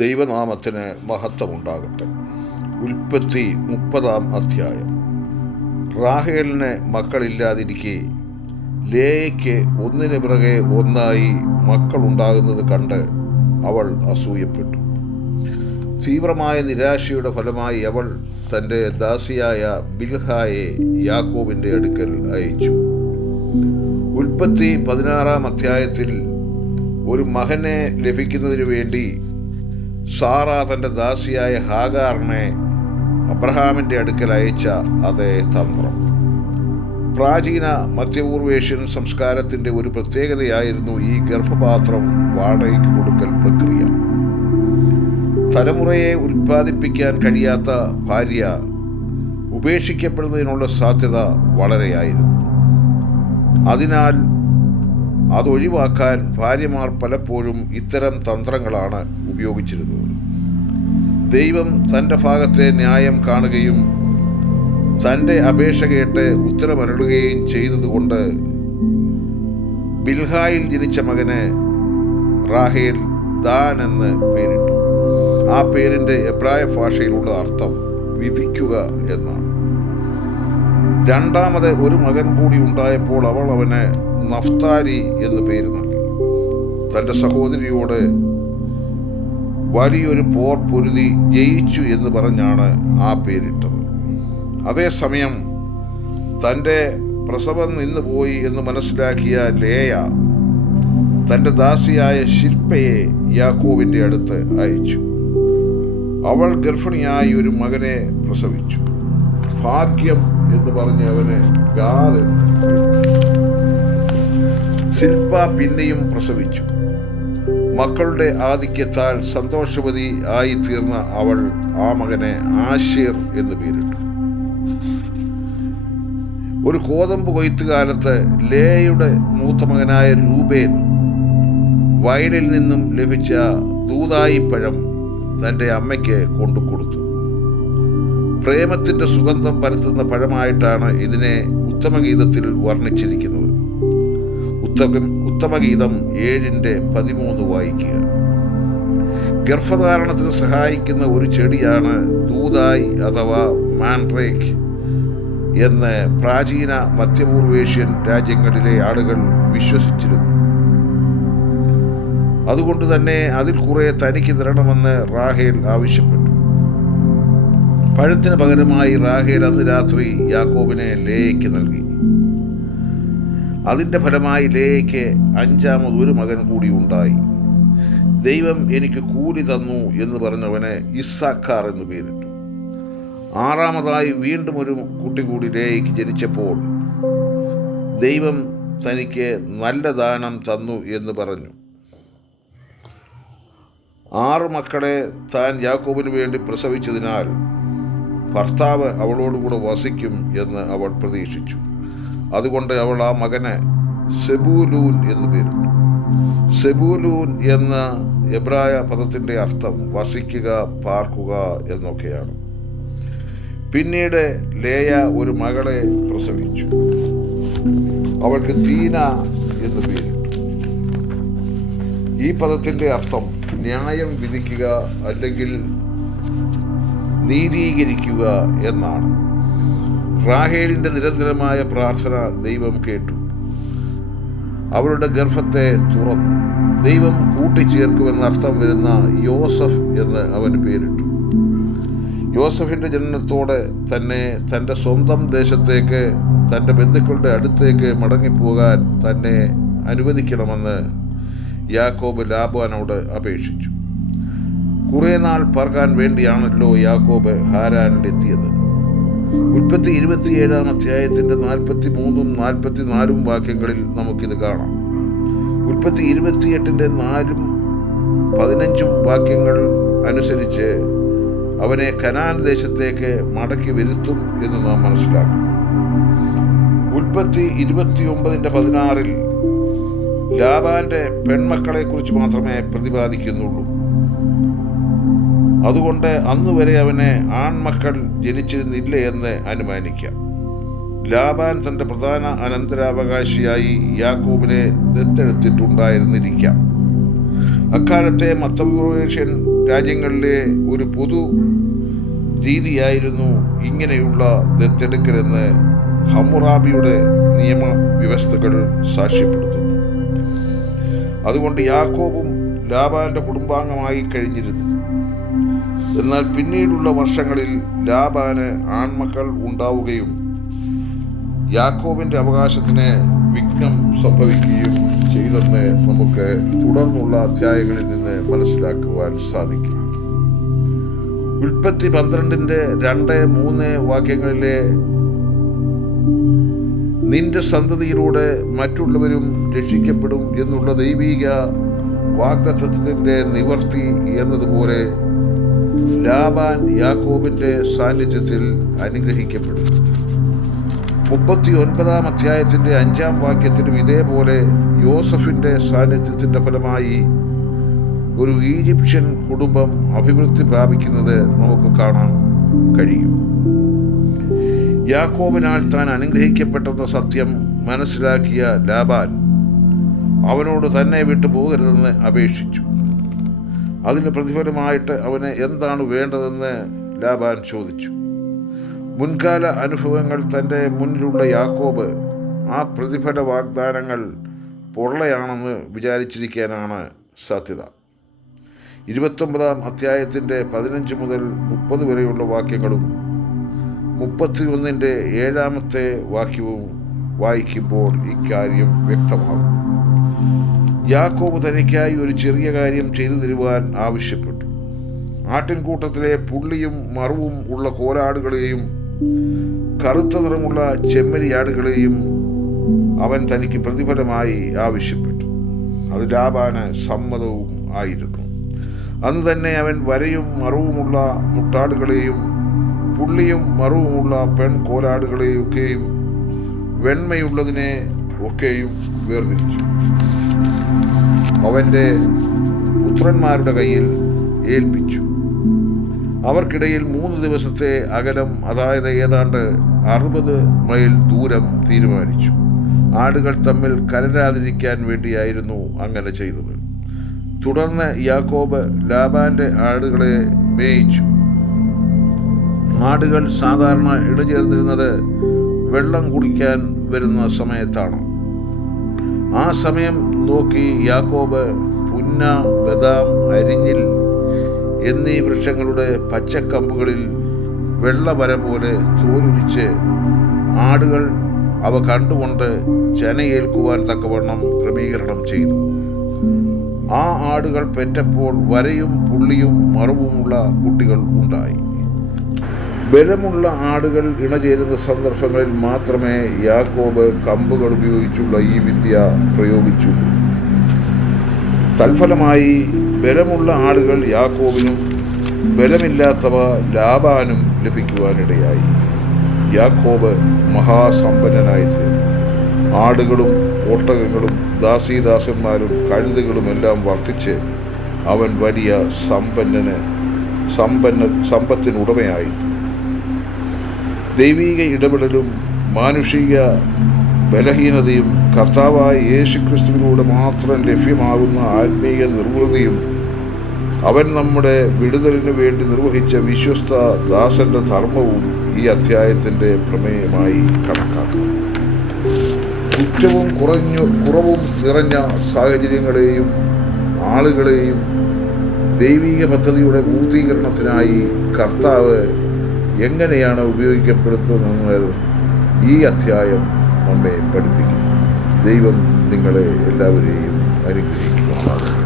ദൈവനാമത്തിന് മഹത്വമുണ്ടാകട്ടെ. ഉൽപ്പത്തി 30-ാം അധ്യായം. റാഹേലിന് മക്കളില്ലാതിരിക്കെ ലേയയ്ക്ക് ഒന്നിനു പിറകെ ഒന്നായി മക്കളുണ്ടാകുന്നത് കണ്ട് അവൾ അസൂയപ്പെട്ടു. തീവ്രമായ നിരാശയുടെ ഫലമായി അവൾ തൻ്റെ ദാസിയായ ബിൽഹായെ യാക്കോബിൻ്റെ അടുക്കൽ അയച്ചു. ഉൽപ്പത്തി 16-ാം അധ്യായത്തിൽ ഒരു മകനെ ലഭിക്കുന്നതിനു വേണ്ടി സാറ തൻ്റെ ദാസിയായ ഹാഗാറിനെ അബ്രഹാമിൻ്റെ അടുക്കൽ അയച്ച അതേ തന്ത്രം. പ്രാചീന മധ്യപൂർവേഷ്യൻ സംസ്കാരത്തിൻ്റെ ഒരു പ്രത്യേകതയായിരുന്നു ഈ ഗർഭപാത്രം വാടകയ്ക്ക് കൊടുക്കൽ പ്രക്രിയ. തലമുറയെ ഉൽപ്പാദിപ്പിക്കാൻ കഴിയാത്ത ഭാര്യ ഉപേക്ഷിക്കപ്പെടുന്നതിനുള്ള സാധ്യത വളരെയായിരുന്നു. അതിനാൽ അതൊഴിവാക്കാൻ ഭാര്യമാർ പലപ്പോഴും ഇത്തരം തന്ത്രങ്ങളാണ് ഉപയോഗിച്ചിരുന്നത്. ദൈവം തൻ്റെ ഭാഗത്തെ ന്യായം കാണുകയും തൻ്റെ അപേക്ഷ കേട്ട് ഉത്തരമരുളുകയും ചെയ്തതുകൊണ്ട് ബിൽഹായിൽ ജനിച്ച മകന് റാഹേൽ ദാൻ എന്ന് പേരിട്ടു. ആ പേരിൻ്റെ എബ്രായ ഭാഷയിലുള്ള അർത്ഥം വിധിക്കുക എന്നാണ്. രണ്ടാമത് ഒരു മകൻ കൂടി ഉണ്ടായപ്പോൾ അവൾ അവന് നഫ്താലി എന്ന് പേര് നൽകി. തൻ്റെ സഹോദരിയോട് വലിയൊരു പോർ പൊരുതി ജയിച്ചു എന്ന് പറഞ്ഞാണ് ആ പേരിട്ടത്. അതേസമയം തൻ്റെ പ്രസവം നിന്നുപോയി എന്ന് മനസ്സിലാക്കിയ ലേയ തൻ്റെ ദാസിയായ ശില്പയെ യാക്കോബിൻ്റെ അടുത്ത് അയച്ചു. അവൾ ഗർഭിണിയായി ഒരു മകനെ പ്രസവിച്ചു. ഭാഗ്യം എന്ന് പറഞ്ഞ് അവന് ഗാദ് എന്ന് ശില്പ പിന്നെയും പ്രസവിച്ചു. മക്കളുടെ ആധിക്യത്താൽ സന്തോഷവതി ആയി തീർന്ന അവൾ ആ മകനെ ആശീർ എന്ന് പേരിട്ടു. ഒരു കോതമ്പ് കൊയ്ത്തുകാലത്ത് ലേയുടെ മൂത്ത മകനായ രൂബേൻ വയലിൽ നിന്നും ലഭിച്ച ദൂതായിപ്പഴം തൻ്റെ അമ്മയ്ക്ക് കൊണ്ടുകൊടുത്തു. പ്രേമത്തിൻ്റെ സുഗന്ധം പരത്തുന്ന പഴമായിട്ടാണ് ഇതിനെ ഉത്തമഗീതത്തിൽ വർണ്ണിച്ചിരിക്കുന്നത്. ഉത്തമഗീതം 7:13 വായിക്കുക. ഗർഭധാരണത്തിന് സഹായിക്കുന്ന ഒരു ചെടിയാണ് ദൂതായി അഥവാ മാൻഡ്രേക്ക് എന്ന് പ്രാചീന മധ്യപൂർവേഷ്യൻ രാജ്യങ്ങളിലെ ആളുകൾ വിശ്വസിച്ചിരുന്നു. അതുകൊണ്ട് തന്നെ അതിൽ കുറെ തനിക്ക് തരണമെന്ന് റാഹേൽ ആവശ്യപ്പെട്ടു. പഴത്തിന് പകരമായി റാഹേൽ അന്ന് രാത്രി യാക്കോബിനെ ലേയയ്ക്ക് നൽകി. അതിൻ്റെ ഫലമായി ലേയയ്ക്ക് 5ാമത് ഒരു മകൻ കൂടി ഉണ്ടായി. ദൈവം എനിക്ക് കൂലി തന്നു എന്ന് പറഞ്ഞവന് ഇസ്സാഖാർ എന്ന് പേരിട്ടു. 6ാമതായി വീണ്ടും ഒരു കുട്ടി കൂടി ലേയയ്ക്ക് ജനിച്ചപ്പോൾ ദൈവം തനിക്ക് നല്ല ദാനം തന്നു എന്ന് പറഞ്ഞു. 6 മക്കളെ താൻ യാക്കോബിന് വേണ്ടി പ്രസവിച്ചതിനാൽ ഭർത്താവ് അവളോടുകൂടെ വസിക്കും എന്ന് അവൾ പ്രതീക്ഷിച്ചു. അതുകൊണ്ട് അവൾ ആ മകന് സെബൂലൂൻ എന്ന് പേരിട്ടു. സെബൂലൂൻ എന്ന എബ്രായ പദത്തിൻ്റെ അർത്ഥം വസിക്കുക, പാർക്കുക എന്നൊക്കെയാണ്. പിന്നീട് ലേയ ഒരു മകളെ പ്രസവിച്ചു. അവൾക്ക് ദീന എന്ന് പേരിട്ടു. ഈ പദത്തിൻ്റെ അർത്ഥം ന്യായം വിധിക്കുക അല്ലെങ്കിൽ നീതീകരിക്കുക എന്നാണ്. റാഹേലിൻ്റെ നിരന്തരമായ പ്രാർത്ഥന ദൈവം കേട്ടു. അവളുടെ ഗർഭത്തെ തുറന്നു. ദൈവം കൂട്ടിച്ചേർക്കുമെന്ന് അർത്ഥം വരുന്ന യോസഫ് എന്ന് അവന് പേരിട്ടു. യോസഫിൻ്റെ ജനനത്തോടെ തന്നെ തൻ്റെ സ്വന്തം ദേശത്തേക്ക്, തൻ്റെ ബന്ധുക്കളുടെ അടുത്തേക്ക് മടങ്ങിപ്പോകാൻ തന്നെ അനുവദിക്കണമെന്ന് യാക്കോബ് ലാബാനോട് അപേക്ഷിച്ചു. കുറേ നാൾ പാർക്കാൻ വേണ്ടിയാണല്ലോ യാക്കോബ് ഹാരാനിലെത്തിയത്. ഉൽപ്പത്തി 27-ാം അധ്യായത്തിൻ്റെ 43-ഉം 44-ഉം വാക്യങ്ങളിൽ നമുക്കിത് കാണാം. ഉൽപ്പത്തി 28-ന്റെ 4-ഉം 15-ഉം വാക്യങ്ങൾ അനുസരിച്ച് അവനെ കനാൻ ദേശത്തേക്ക് മടക്കി വരുത്തും എന്ന് നാം മനസ്സിലാക്കുന്നു. ഉൽപ്പത്തി 29-ന്റെ 16-ൽ ലാബാന്റെ പെൺമക്കളെക്കുറിച്ച് മാത്രമേ പ്രതിപാദിക്കുന്നുള്ളൂ. അതുകൊണ്ട് അന്നുവരെ അവന് ആൺമക്കൾ ജനിച്ചിരുന്നില്ല എന്ന് അനുമാനിക്കാം. ലാബാൻ തൻ്റെ പ്രധാന അനന്തരാവകാശിയായി യാക്കോബിനെ ദത്തെടുത്തിട്ടുണ്ടായിരുന്നിരിക്കാം. അക്കാലത്തെ മധ്യപൂർവേഷ്യൻ രാജ്യങ്ങളിലെ ഒരു പൊതു രീതിയായിരുന്നു ഇങ്ങനെയുള്ള ദത്തെടുക്കലെന്ന് ഹമ്മുറാബിയുടെ നിയമവ്യവസ്ഥകൾ സാക്ഷ്യപ്പെടുത്തുന്നു. അതുകൊണ്ട് യാക്കോബും ലാബാന്റെ കുടുംബാംഗമായി കഴിഞ്ഞിരുന്നു. എന്നാൽ പിന്നീടുള്ള വർഷങ്ങളിൽ ലാബാന് ആൺമക്കൾ ഉണ്ടാവുകയും യാക്കോബിന്റെ അവകാശത്തിന് വിഘ്നം സംഭവിക്കുകയും ചെയ്തെന്ന് നമുക്ക് തുടർന്നുള്ള അധ്യായങ്ങളിൽ നിന്ന് മനസ്സിലാക്കുവാൻ സാധിക്കും. ഉൽപ്പത്തി 12:2-3 വാക്യങ്ങളിലെ നിന്റെ സന്തതിയിലൂടെ മറ്റുള്ളവരും രക്ഷിക്കപ്പെടും എന്നുള്ള ദൈവിക വാഗ്ദത്തത്തിന്റെ നിവർത്തി എന്നതുപോലെ ലാബാൻ യാക്കോബിന്റെ സാന്നിധ്യത്തിൽ അനുഗ്രഹിക്കപ്പെടും. 39 അധ്യായത്തിന്റെ 5 വാക്യത്തിലും ഇതേപോലെ യോസഫിന്റെ സാന്നിധ്യത്തിന്റെ ഫലമായി ഒരു ഈജിപ്ഷ്യൻ കുടുംബം അഭിവൃദ്ധി പ്രാപിക്കുന്നത് നമുക്ക് കാണാൻ കഴിയും. യാക്കോബിനാൽ താൻ അനുഗ്രഹിക്കപ്പെട്ടെന്ന സത്യം മനസ്സിലാക്കിയ ലാബാൻ അവനോട് തന്നെ വിട്ടു പോകരുതെന്ന് അപേക്ഷിച്ചു. അതിന് പ്രതിഫലമായിട്ട് അവന് എന്താണ് വേണ്ടതെന്ന് ലാബാൻ ചോദിച്ചു. മുൻകാല അനുഭവങ്ങൾ തൻ്റെ മുന്നിലുള്ള യാക്കോബ് ആ പ്രതിഫല വാഗ്ദാനങ്ങൾ പൊള്ളയാണെന്ന് വിചാരിച്ചിരിക്കാനാണ് സാധ്യത. 29 അധ്യായത്തിൻ്റെ 15 മുതൽ 30 വരെയുള്ള വാക്യങ്ങളും 31 7 വാക്യവും വായിക്കുമ്പോൾ ഇക്കാര്യം വ്യക്തമാകും. യാക്കോബ് തനിക്കായി ഒരു ചെറിയ കാര്യം ചെയ്തു തരുവാൻ ആവശ്യപ്പെട്ടു. ആട്ടിൻകൂട്ടത്തിലെ പുള്ളിയും മറുവും ഉള്ള കോലാടുകളെയും കറുത്ത നിറമുള്ള ചെമ്മരിയാടുകളെയും അവൻ തനിക്ക് പ്രതിഫലമായി ആവശ്യപ്പെട്ടു. അത് ലാബാന് സമ്മതവും ആയിരുന്നു. അന്ന് തന്നെ അവൻ വരയും മറുവുമുള്ള മുട്ടാടുകളെയും പുള്ളിയും മറുവുമുള്ള പെൺ കോലാടുകളെയൊക്കെയും വെണ്മയുള്ളതിനെ ഒക്കെയും വേർതിരിച്ചു അവൻ്റെ പുത്രന്മാരുടെ കയ്യിൽ ഏൽപ്പിച്ചു. അവർക്കിടയിൽ 3 ദിവസത്തെ അകലം, അതായത് ഏതാണ്ട് 60 മൈൽ ദൂരം തീരുമാനിച്ചു. ആടുകൾ തമ്മിൽ കലരാതിരിക്കാൻ വേണ്ടിയായിരുന്നു അങ്ങനെ ചെയ്തത്. തുടർന്ന് യാക്കോബ് ലാബാന്റെ ആടുകളെ മേയിച്ചു. ആടുകൾ സാധാരണ ഇടചേർന്നിരുന്നത് വെള്ളം കുടിക്കാൻ വരുന്ന സമയത്താണ്. ആ സമയം നോക്കി യാക്കോബ് പുന്ന, ബദാം, അരിഞ്ഞിൽ എന്നീ വൃക്ഷങ്ങളുടെ പച്ചക്കമ്പുകളിൽ വെള്ളവര പോലെ തോലുരിച്ച് ആടുകൾ അവ കണ്ടുകൊണ്ട് ചനയേൽക്കുവാൻ തക്കവണ്ണം ക്രമീകരണം ചെയ്തു. ആ ആടുകൾ പെറ്റപ്പോൾ വരയും പുള്ളിയും മറുവുമുള്ള കുട്ടികൾ ഉണ്ടായി. ബലമുള്ള ആടുകൾ ഇണചേരുന്ന സന്ദർഭങ്ങളിൽ മാത്രമേ യാക്കോബ് കമ്പുകൾ ഉപയോഗിച്ചുള്ള ഈ വിദ്യ പ്രയോഗിച്ചു. തൽഫലമായി ബലമുള്ള ആടുകൾ യാക്കോബിനും ബലമില്ലാത്തവ ലാബാനും ലഭിക്കുവാനിടയായി. യാക്കോബ് മഹാസമ്പന്നനായി തീർന്നു. ആടുകളും ഒട്ടകങ്ങളും ദാസീദാസന്മാരും കഴുതകളുമെല്ലാം വർദ്ധിച്ച് അവൻ വലിയ സമ്പത്തിനുടമയായി തീർന്നു. ദൈവിക ഇടപെടലും മാനുഷിക ബലഹീനതയും കർത്താവായ യേശുക്രിസ്തുവിലൂടെ മാത്രം ലഭ്യമാകുന്ന ആത്മീയ നിർവൃതിയും അവൻ നമ്മുടെ വിടുതലിനു വേണ്ടി നിർവഹിച്ച വിശ്വസ്ത ദാസന്റെ ധർമ്മവും ഈ അധ്യായത്തിൻ്റെ പ്രമേയമായി കണക്കാക്കാം. കുറ്റവും കുറവും നിറഞ്ഞ സാഹചര്യങ്ങളെയും ആളുകളെയും ദൈവിക പദ്ധതിയുടെ പൂർത്തീകരണത്തിനായി കർത്താവ് എങ്ങനെയാണ് ഉപയോഗിക്കപ്പെടുന്നതെന്ന് ഈ അധ്യായം നമ്മെ പഠിപ്പിക്കുന്നു. ദൈവം നിങ്ങളെ എല്ലാവരെയും അനുഗ്രഹിക്കുമാറാകട്ടെ.